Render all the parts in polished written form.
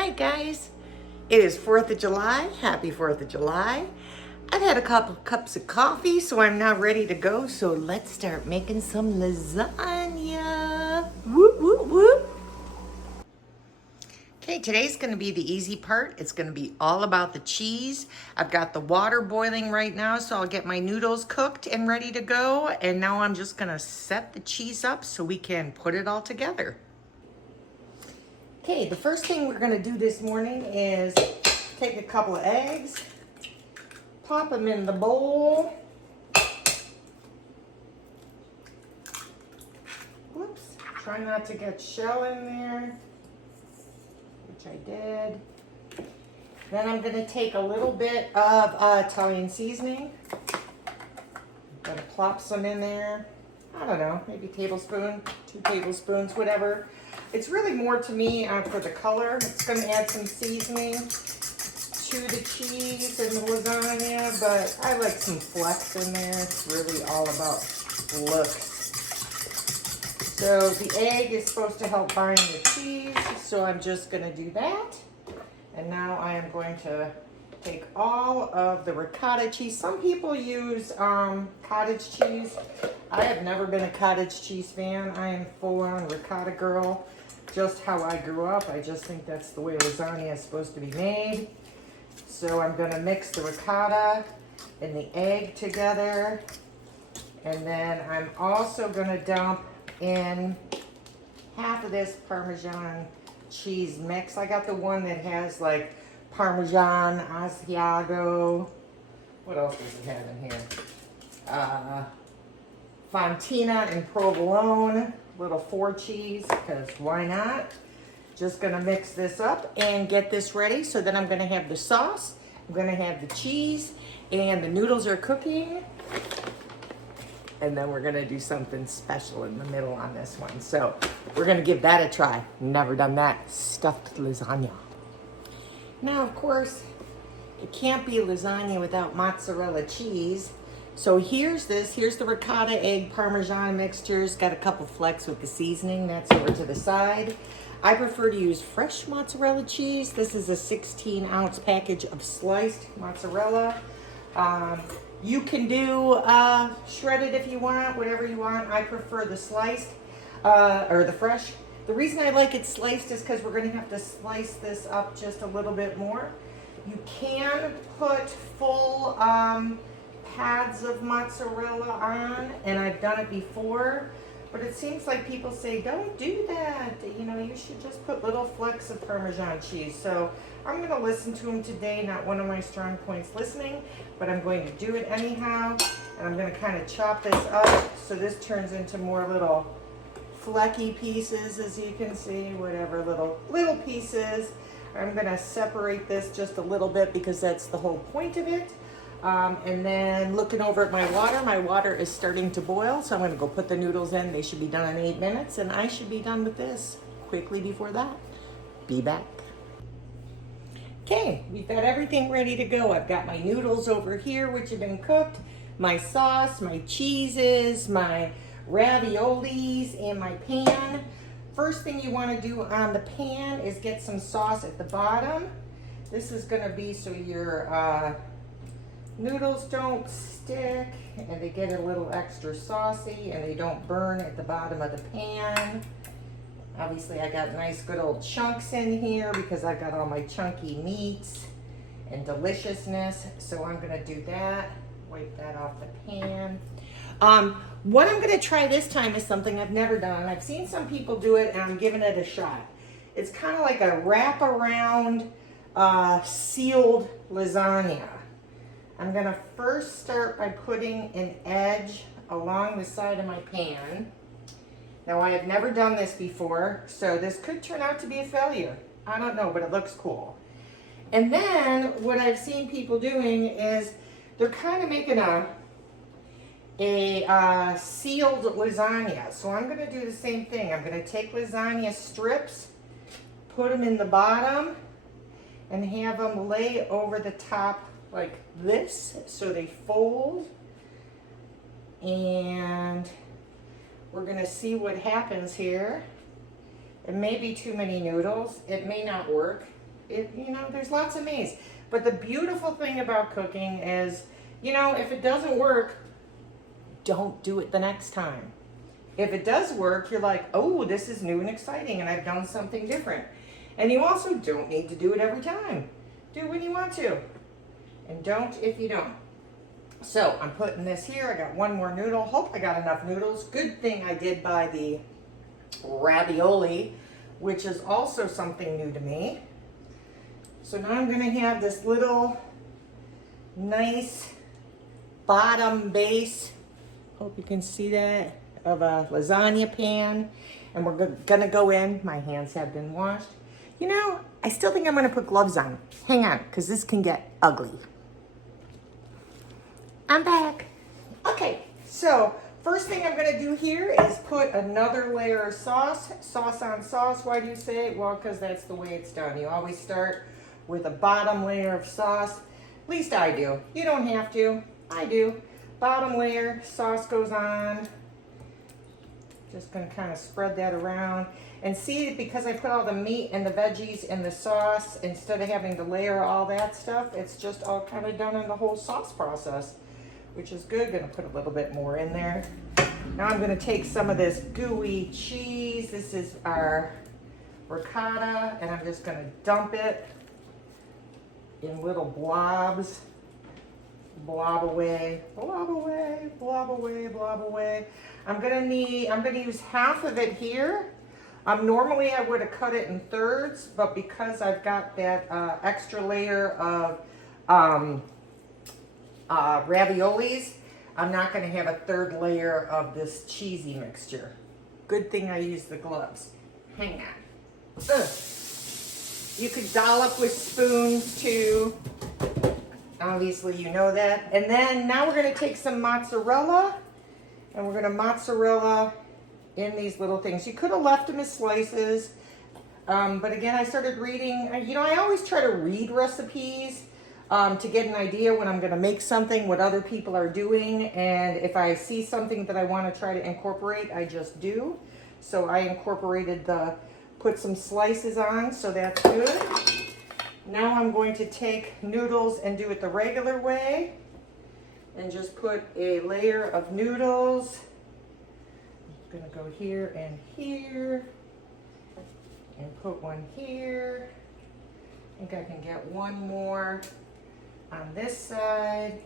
right, guys. It is 4th of July. Happy 4th of July. I've had a couple cups of coffee, so I'm now ready to go. So let's start making some lasagna. Whoop, whoop, whoop. Okay, today's going to be the easy part. It's going to be all about the cheese. I've got the water boiling right now, so I'll get my noodles cooked and ready to go. And now I'm just going to set the cheese up so we can put it all together. Okay, the first thing we're going to do this morning is take a couple of eggs, pop them in the bowl. Whoops, try not to get shell in there, which I did. Then I'm going to take a little bit of Italian seasoning. I'm going to plop some in there. I don't know, maybe a tablespoon, 2 tablespoons, whatever. It's really more to me for the color. It's going to add some seasoning to the cheese and the lasagna, but I like some flecks in there. It's really all about looks. So the egg is supposed to help bind the cheese, so I'm just going to do that. And now I am going to take all of the ricotta cheese. Some people use cottage cheese. I have never been a cottage cheese fan. I am full-on ricotta girl. Just how I grew up. I just think that's the way lasagna is supposed to be made. So I'm going to mix the ricotta and the egg together. And then I'm also going to dump in half of this Parmesan cheese mix. I got the one that has like Parmesan, Asiago. What else does it have in here? Fontina and provolone, little 4 cheese, because why not? Just gonna mix this up and get this ready. So then I'm gonna have the sauce, I'm gonna have the cheese, and the noodles are cooking. And then we're gonna do something special in the middle on this one. So we're gonna give that a try. Never done that, stuffed lasagna. Now, of course, it can't be lasagna without mozzarella cheese. So here's the ricotta, egg, Parmesan mixtures. Got a couple flecks with the seasoning. That's over to the side. I prefer to use fresh mozzarella cheese. This is a 16-ounce package of sliced mozzarella. You can do shredded if you want, whatever you want. I prefer the sliced or the fresh. The reason I like it sliced is because we're going to have to slice this up just a little bit more. You can put full pads of mozzarella on, and I've done it before, but it seems like people say don't do that. You know, you should just put little flecks of Parmesan cheese. So I'm going to listen to them today. Not one of my strong points, listening, but I'm going to do it anyhow. And I'm going to kind of chop this up so this turns into more little flecky pieces, as you can see, whatever, little pieces. I'm going to separate this just a little bit because that's the whole point of it. And then looking over at my water is starting to boil, so I'm going to go put the noodles in. They should be done in 8 minutes, and I should be done with this quickly before that. Be back. Okay, we've got everything ready to go. I've got my noodles over here, which have been cooked, my sauce, my cheeses, my raviolis, and my pan. First thing you want to do on the pan is get some sauce at the bottom. This is going to be so your noodles don't stick and they get a little extra saucy and they don't burn at the bottom of the pan. Obviously I got nice good old chunks in here because I got all my chunky meats and deliciousness. So I'm going to do that. Wipe that off the pan. What I'm going to try this time is something I've never done. I've seen some people do it and I'm giving it a shot. It's kind of like a wraparound sealed lasagna. I'm going to first start by putting an edge along the side of my pan. Now, I have never done this before, so this could turn out to be a failure. I don't know, but it looks cool. And then what I've seen people doing is they're kind of making a sealed lasagna. So I'm going to do the same thing. I'm going to take lasagna strips, put them in the bottom, and have them lay over the top like this, so they fold. And we're gonna see what happens here. It may be too many noodles. It may not work. There's lots of ways. But the beautiful thing about cooking is, if it doesn't work, don't do it the next time. If it does work, you're like, oh, this is new and exciting and I've done something different. And you also don't need to do it every time. Do when you want to. And don't if you don't. So I'm putting this here. I got one more noodle. Hope I got enough noodles. Good thing I did buy the ravioli, which is also something new to me. So now I'm going to have this little nice bottom base. Hope you can see that, of a lasagna pan. And we're going to go in. My hands have been washed. I still think I'm going to put gloves on. Hang on, because this can get ugly. I'm back. Okay, so first thing I'm going to do here is put another layer of sauce. Sauce on sauce. Why do you say? Well, because that's the way it's done. You always start with a bottom layer of sauce. At least I do. You don't have to. I do. Bottom layer, sauce goes on. Just going to kind of spread that around. And see, because I put all the meat and the veggies in the sauce, instead of having to layer all that stuff, it's just all kind of done in the whole sauce process, which is good. Going to put a little bit more in there. Now I'm going to take some of this gooey cheese. This is our ricotta, and I'm just going to dump it in little blobs. Blob away, blob away, blob away, blob away. I'm gonna use half of it here. Normally I would have cut it in thirds, but because I've got that extra layer of raviolis, I'm not gonna have a third layer of this cheesy mixture. Good thing I used the gloves. Hang on. Ugh. You could dollop with spoons too. Obviously you know that. And then now we're going to take some mozzarella and we're going to mozzarella in these little things. You could have left them as slices, but again, I started reading. I always try to read recipes to get an idea when I'm going to make something, what other people are doing, and if I see something that I want to try to incorporate, I just do. So I incorporated put some slices on, so that's good. Now I'm going to take noodles and do it the regular way and just put a layer of noodles. I'm going to go here and put one here. I think I can get one more on this side.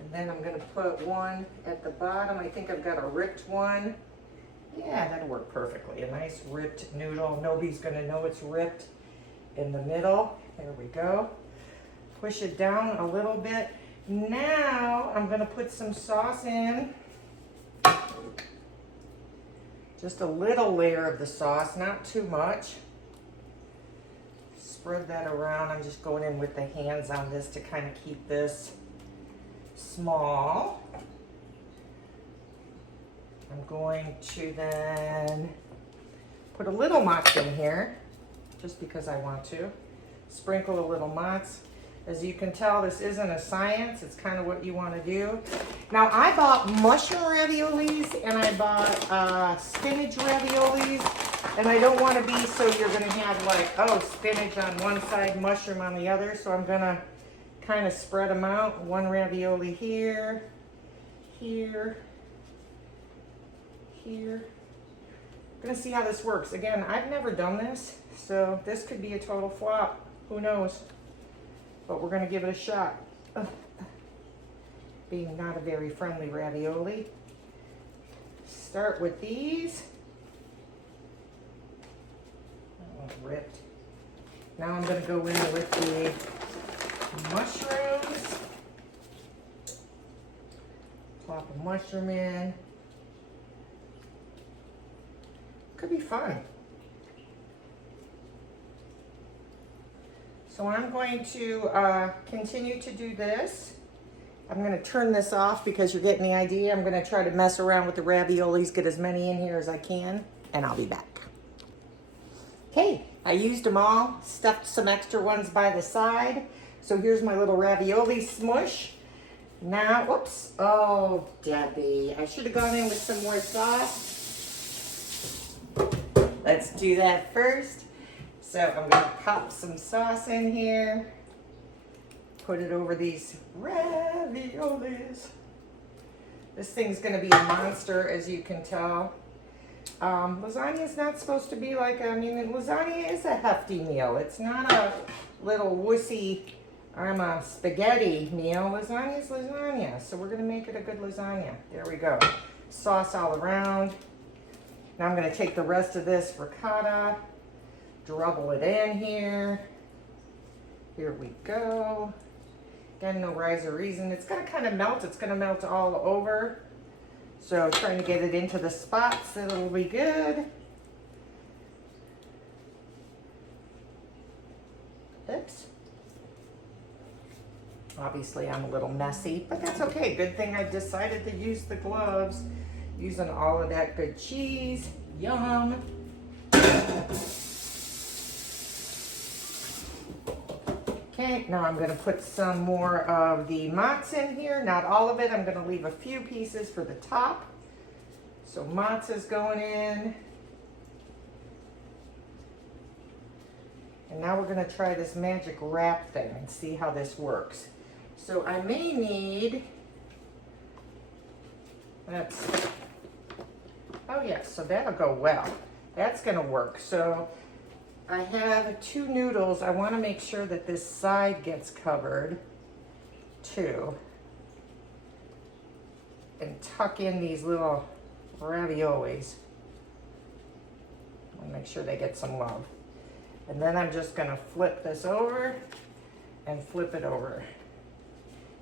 And then I'm going to put one at the bottom. I think I've got a ripped one. Yeah, that'll work perfectly. A nice ripped noodle. Nobody's going to know it's ripped. In the middle, there we go. Push it down a little bit. Now I'm going to put some sauce in. Just a little layer of the sauce, not too much. Spread that around. I'm just going in with the hands on this to kind of keep this small. I'm going to then put a little mozz in here. Just because I want to. Sprinkle a little mozz. As you can tell, this isn't a science. It's kind of what you want to do. Now, I bought mushroom raviolis and I bought spinach raviolis. And I don't want to be so you're going to have like, oh, spinach on one side, mushroom on the other. So I'm going to kind of spread them out. One ravioli here, here, here. I'm gonna see how this works. Again, I've never done this, so this could be a total flop. Who knows? But we're gonna give it a shot. Ugh. Being not a very friendly ravioli. Start with these. That one's ripped. Now I'm gonna go in with the mushrooms. Plop a mushroom in. Could be fun. So I'm going to continue to do this. I'm going to turn this off because you're getting the idea. I'm going to try to mess around with the raviolis, get as many in here as I can, and I'll be back. Okay, I used them all, stuffed some extra ones by the side. So here's my little ravioli smush. Now, whoops, oh, Debbie, I should have gone in with some more sauce. Let's do that first. So I'm gonna pop some sauce in here, put it over these raviolis. This thing's gonna be a monster, as you can tell. Lasagna is not supposed to be like, lasagna is a hefty meal. It's not a little wussy, I'm a spaghetti meal. Lasagna is lasagna. So we're gonna make it a good lasagna. There we go. Sauce all around. Now I'm gonna take the rest of this ricotta, dribble it in here. Here we go. Again, no rhyme or reason. It's gonna kind of melt. It's gonna melt all over. So trying to get it into the spots that it'll be good. Oops. Obviously I'm a little messy, but that's okay. Good thing I decided to use the gloves. Using all of that good cheese. Yum. Okay, now I'm gonna put some more of the mozz in here. Not all of it, I'm gonna leave a few pieces for the top. So mozz is going in. And now we're gonna try this magic wrap thing and see how this works. So I may need, oh yes, so that'll go well. That's gonna work. So I have 2 noodles. I want to make sure that this side gets covered too. And tuck in these little raviolis. I want to make sure they get some love. And then I'm just going to flip this over and flip it over.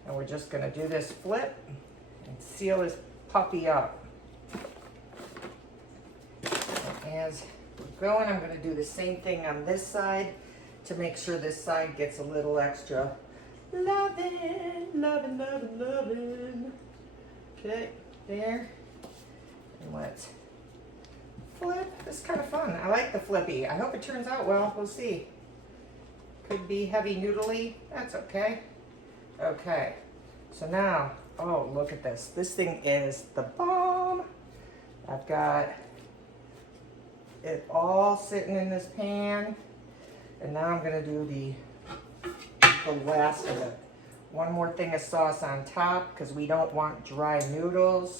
And we're just going to do this flip and seal this puppy up. As we're going, I'm going to do the same thing on this side to make sure this side gets a little extra loving, loving, loving, loving. Okay, there. And let's flip. This is kind of fun. I like the flippy. I hope it turns out well. We'll see. Could be heavy noodly. That's okay. Okay. So now, oh, look at this. This thing is the bomb. I've got it all sitting in this pan. And now I'm going to do the last of it. One more thing of sauce on top because we don't want dry noodles.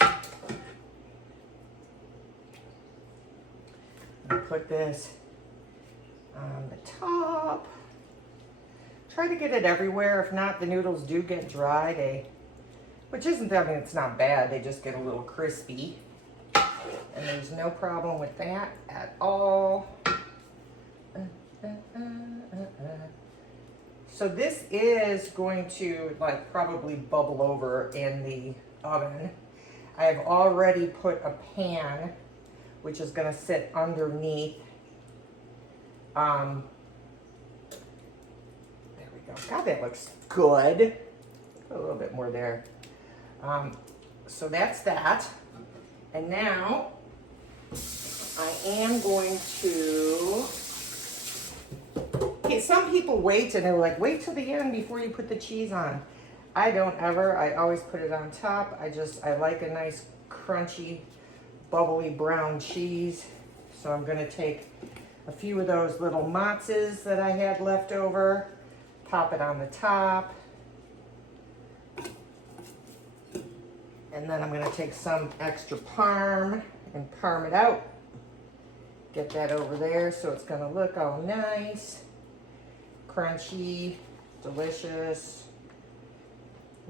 I'll put this on the top. Try to get it everywhere. If not, the noodles do get dry. Which isn't, I mean, it's not bad. They just get a little crispy. And there's no problem with that at all. So this is going to like probably bubble over in the oven. I have already put a pan which is going to sit underneath. There we go. God, that looks good. Put a little bit more there. So that's that. And now I am going to, okay, some people wait and they're like, wait till the end before you put the cheese on. I don't ever, I always put it on top. I like a nice crunchy, bubbly brown cheese. So I'm gonna take a few of those little mozzes that I had left over, pop it on the top. And then I'm gonna take some extra parm and parm it out. Get that over there so it's gonna look all nice, crunchy, delicious.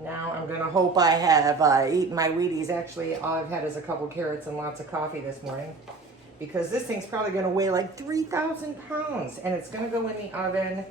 Now I'm gonna hope I have eaten my Wheaties. Actually, all I've had is a couple carrots and lots of coffee this morning because this thing's probably gonna weigh like 3,000 pounds and it's gonna go in the oven.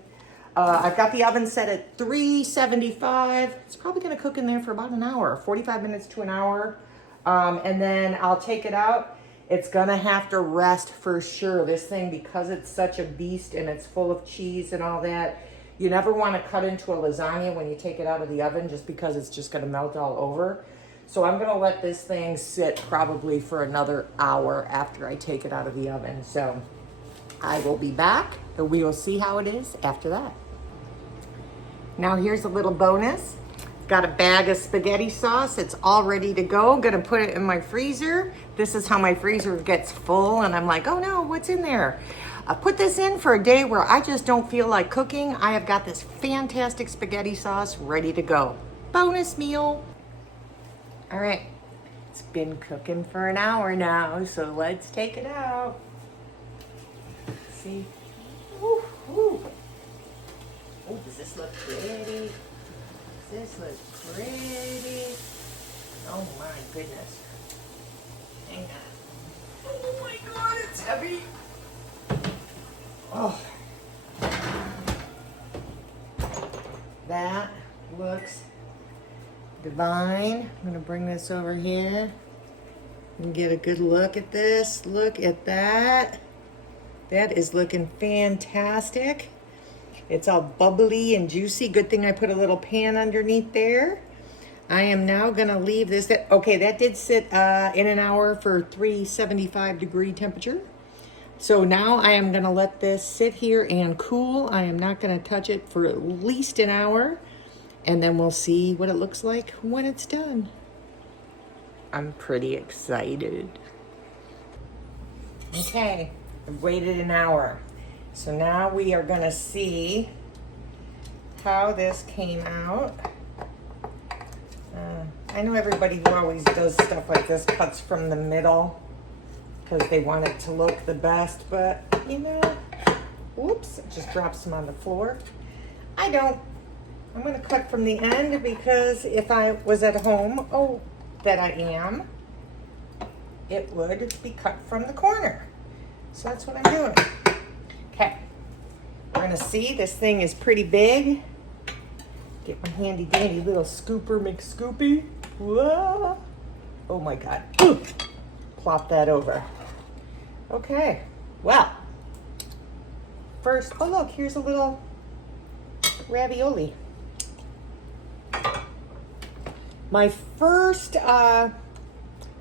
I've got the oven set at 375. It's probably gonna cook in there for about an hour, 45 minutes to an hour. And then I'll take it out. It's gonna have to rest for sure. This thing, because it's such a beast and it's full of cheese and all that, you never wanna cut into a lasagna when you take it out of the oven just because it's just gonna melt all over. So I'm gonna let this thing sit probably for another hour after I take it out of the oven. So I will be back and we will see how it is after that. Now here's a little bonus. Got a bag of spaghetti sauce. It's all ready to go. Gonna put it in my freezer. This is how my freezer gets full and I'm like, oh no, what's in there? I put this in for a day where I just don't feel like cooking. I have got this fantastic spaghetti sauce ready to go. Bonus meal. All right, it's been cooking for an hour now, so let's take it out. Let's see. Ooh, ooh. Oh, does this look pretty? Does this look pretty? Oh my goodness. Hang on. Oh my God, it's heavy. Oh. That looks divine. I'm gonna bring this over here and get a good look at this. Look at that. That is looking fantastic. It's all bubbly and juicy. Good thing I put a little pan underneath there. I am now gonna leave this. Okay, that did sit in an hour for 375 degree temperature. So now I am gonna let this sit here and cool. I am not gonna touch it for at least an hour, and then we'll see what it looks like when it's done. I'm pretty excited. Okay, I've waited an hour. So now we are gonna see how this came out. I know everybody who always does stuff like this cuts from the middle because they want it to look the best, but you know, whoops, it just drops them on the floor. I don't. I'm gonna cut from the end because if I was at home, oh, that I am, it would be cut from the corner. So that's what I'm doing. Okay, we're gonna see, this thing is pretty big. Get my handy dandy little scooper McScoopy. Whoa. Oh my God. Ooh. Plop that over. Okay, well, first, oh look, here's a little ravioli. My first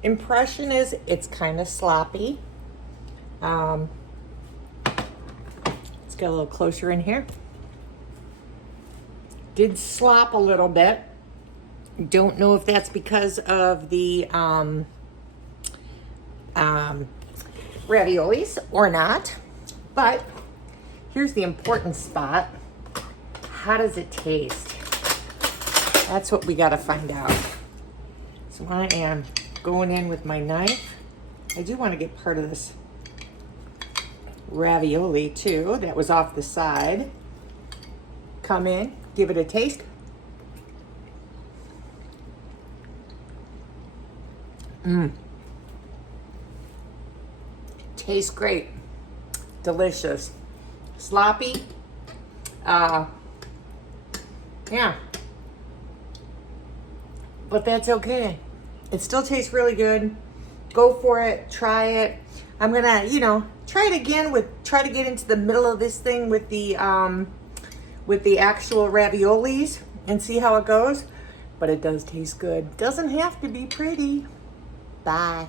impression is it's kind of sloppy. Let's get a little closer in here. Did slop a little bit. Don't know if that's because of the raviolis or not, but here's the important spot. How does it taste? That's what we gotta find out. So I am going in with my knife. I do want to get part of this ravioli too that was off the side. Come in, give it a taste. Tastes great. Delicious. Sloppy. Yeah. But that's okay. It still tastes really good. Go for it. Try it. I'm gonna, try it again try to get into the middle of this thing with the actual raviolis and see how it goes. But it does taste good. Doesn't have to be pretty. Bye.